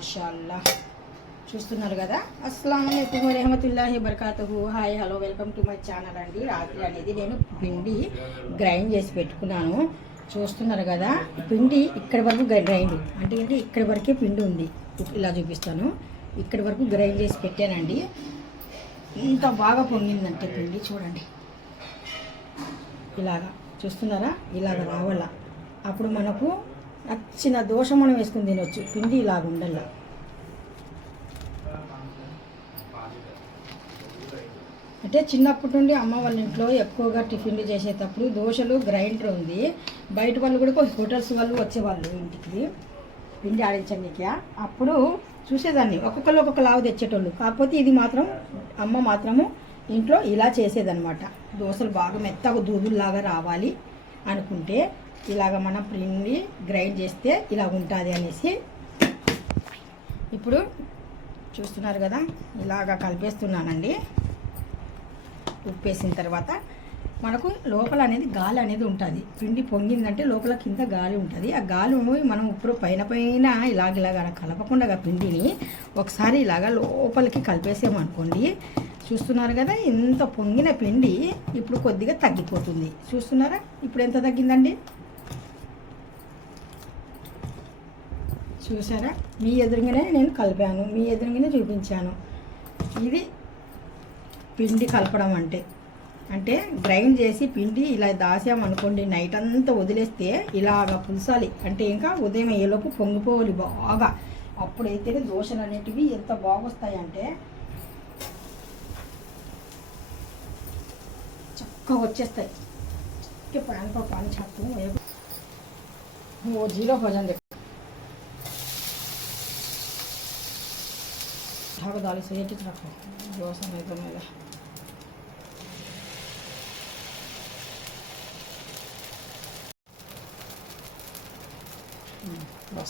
మాషాల్లా. చూస్తున్నారు కదా. అస్సలాము అలైకుం వరహమతుల్లాహి వబరకాతుహు. Hi hello welcome to my channel అండి. రాత్రి అనేది నేను పిండి గ్రైండ్ చేసి పెట్టుకున్నాను. చూస్తున్నారు కదా, పిండి ఇక్కడి వరకు గ్రైండ్ అంటే ఇక్కడి వరకే పిండి ఉంది. ఇలా చూపిస్తాను. ఇక్కడి వరకు గ్రైండ్ చేసి పెట్టానండి. ఇంత బాగా పొంగిందంటే పిండి చూడండి. ఇలాగా చూస్తున్నారా, ఇలాగ రావాల. అప్పుడు మనకు నచ్చిన దోశ మనం వేసుకుని తినొచ్చు. పిండి ఇలాగ ఉండాల. అంటే చిన్నప్పటి నుండి అమ్మ వాళ్ళ ఇంట్లో ఎక్కువగా టిఫిన్లు చేసేటప్పుడు దోశలు గ్రైండర్ ఉంది. బయట వాళ్ళు కూడా హోటల్స్ వాళ్ళు వచ్చేవాళ్ళు ఇంటికి పిండి ఆడించడానికి. అప్పుడు చూసేదాన్ని, ఒక్కొక్కరు ఒక్కొక్క లావు తెచ్చేటోళ్ళు. కాకపోతే ఇది మాత్రం అమ్మ మాత్రము ఇంట్లో ఇలా చేసేదన్నమాట. దోశలు బాగా మెత్తగా దూదుల్లాగా రావాలి అనుకుంటే ఇలాగ మనం పిండి గ్రైండ్ చేస్తే ఇలా ఉంటుంది అనేసి. ఇప్పుడు చూస్తున్నారు కదా, ఇలాగ కలిపేస్తున్నానండి. ఉప్పు వేసిన తర్వాత మనకు లోపల అనేది గాలి అనేది ఉంటుంది. పిండి పొంగిందంటే లోపల కింద గాలి ఉంటుంది. ఆ గాలి మనం ఇప్పుడు పైన ఇలాగ కలపకుండా పిండిని ఒకసారి ఇలాగ లోపలికి కలిపేసామనుకోండి. చూస్తున్నారు కదా, ఇంత పొంగిన పిండి ఇప్పుడు కొద్దిగా తగ్గిపోతుంది. చూస్తున్నారా ఇప్పుడు ఎంత తగ్గిందండి. చూసారా, మీ ఎదురుగానే నేను కలిపాను, మీ ఎదురుగానే చూపించాను. ఇది పిండి కలపడం అంటే గ్రైండ్ చేసి పిండి ఇలా దాసామనుకోండి, నైట్ అంతా వదిలేస్తే ఇలాగ పులుసాలి. అంటే ఇంకా ఉదయం ఏలోపు పొంగిపోవాలి బాగా. అప్పుడైతేనే దోశలు అనేటివి ఎంత బాగొస్తాయంటే చక్కగా వచ్చేస్తాయి. पानी पर पानी छापती हूँ, वो जीरो हो जाएंगे। ढाक दाली से ये रखो जो समय तो मेरा बस